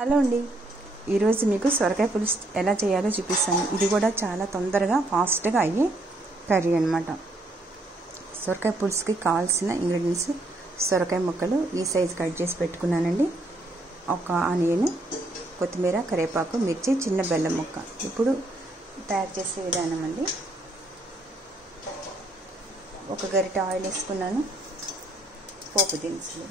Hello అండి, ఈరోజు మీకు సొరకాయ పులుసు ఎలా చేయాలో చూపిస్తాను. ఇది కూడా చాలా తొందరగా ఫాస్ట్గా అయ్యే కర్రీ అనమాట. సొరకాయ పులుసుకి కావాల్సిన ఇంగ్రీడియంట్స్: సొరకాయ ముక్కలు ఈ సైజు కట్ చేసి పెట్టుకున్నానండి, ఒక ఆనియన్, కొత్తిమీర, కరివేపాకు, మిర్చి, చిన్న బెల్లం ముక్క. ఇప్పుడు తయారు చేసే విధానం అండి. ఒక గరిట ఆయిల్ వేసుకున్నాను, పోపు దినుసులు,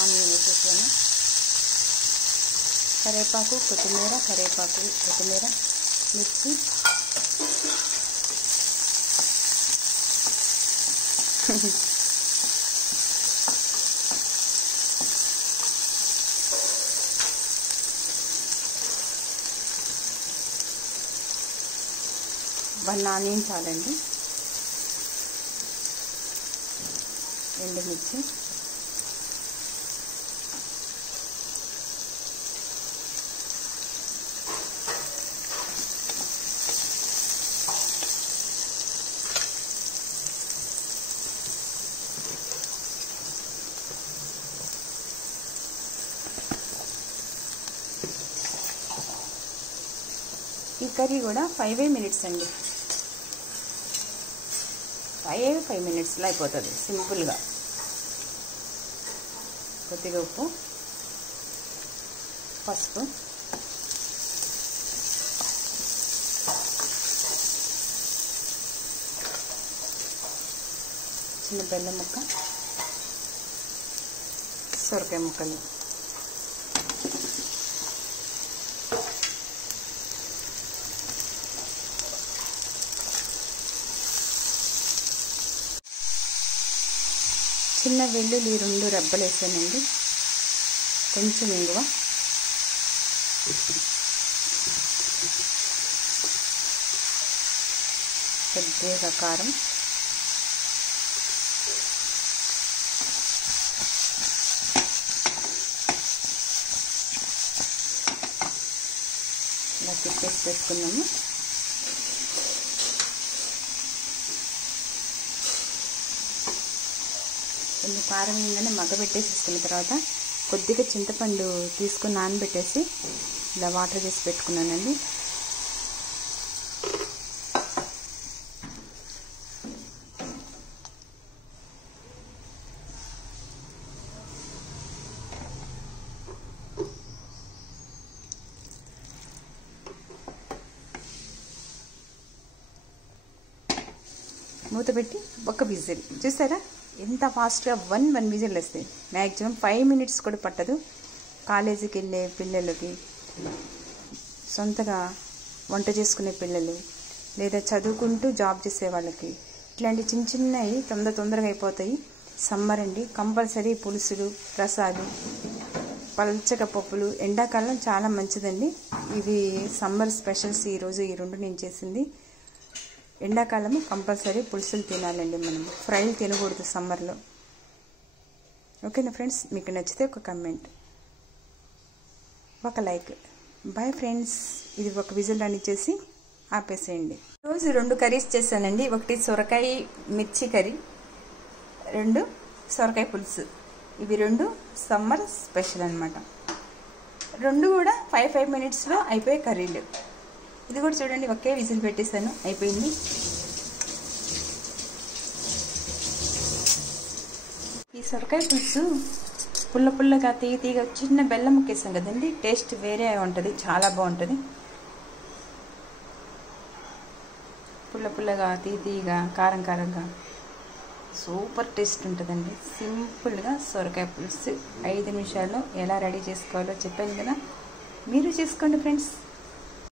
ఆనియన్ వేసేసాను, కరివేపాకు, కొత్తిమీర, మిర్చి, వన్ ఆనియన్ చాలండి, ఎండుమిర్చి, ఈ కర్రీ కూడా 5 మినిట్స్ అండి. 5 మినిట్స్లో అయిపోతుంది సింపుల్గా. కొద్దిగా ఉప్పు, పసుపు, చిన్న బెల్లం ముక్క, సొరకాయ ముక్కలు, చిన్న వెల్లుల్లి 2 రెబ్బలు వేసానండి, కొంచెం ఇంగువ, కొద్దిగా కారం, ఇలా తిప్పేసి పెట్టుకున్నాము. కొంచెం కారం వేయగానే మగ్గబెట్టేసేసుకున్న తర్వాత కొద్దిగా చింతపండు తీసుకుని నానబెట్టేసి ఇలా వాటర్ వేసి పెట్టుకున్నానండి. మూత పెట్టి ఒక విజిల్. చూసారా ఎంత ఫాస్ట్గా వన్ విజిల్ వస్తాయి. మ్యాక్సిమం 5 మినిట్స్ కూడా పట్టదు. కాలేజీకి వెళ్ళే పిల్లలకి, సొంతగా వంట చేసుకునే పిల్లలు, లేదా చదువుకుంటూ జాబ్ చేసే వాళ్ళకి ఇట్లాంటి చిన్నవి తొందరగా అయిపోతాయి. సమ్మర్ అండి, కంపల్సరీ పులుసులు, రసాలు, పల్చగా పప్పులు ఎండాకాలం చాలా మంచిదండి. ఇవి సమ్మర్ స్పెషల్స్. ఈరోజు ఈ 2 నేను చేసింది. ఎండాకాలము కంపల్సరీ పులుసులు తినాలండి. మనం ఫ్రైలు తినకూడదు సమ్మర్లో. ఓకేనా ఫ్రెండ్స్? మీకు నచ్చితే ఒక కమెంట్, ఒక లైక్. Bye friends. ఇది ఒక విజిల్ రానిచ్చేసి ఆపేసేయండి. రోజు 2 కర్రీస్ చేశానండి. ఒకటి సొరకాయ మిర్చి కర్రీ, 2 సొరకాయ పులుసు. ఇవి 2 సమ్మర్ స్పెషల్ అనమాట. 2 కూడా 5 మినిట్స్లో అయిపోయే కర్రీలు. ఇది కూడా చూడండి, ఒకే విజిల్ పెట్టేశాను, అయిపోయింది. ఈ సొరకాయ పులుసు పుల్లగా తీగ చిన్న బెల్లం ముక్కేసాం కదండి, టేస్ట్ వేరే ఉంటుంది, చాలా బాగుంటుంది. పుల్లగా తీగ కారంగా సూపర్ టేస్ట్ ఉంటుందండి. సింపుల్గా సొరకాయ పులుసు 5 నిమిషాల్లో ఎలా రెడీ చేసుకోవాలో చెప్పాను కదా, మీరు చేసుకోండి ఫ్రెండ్స్.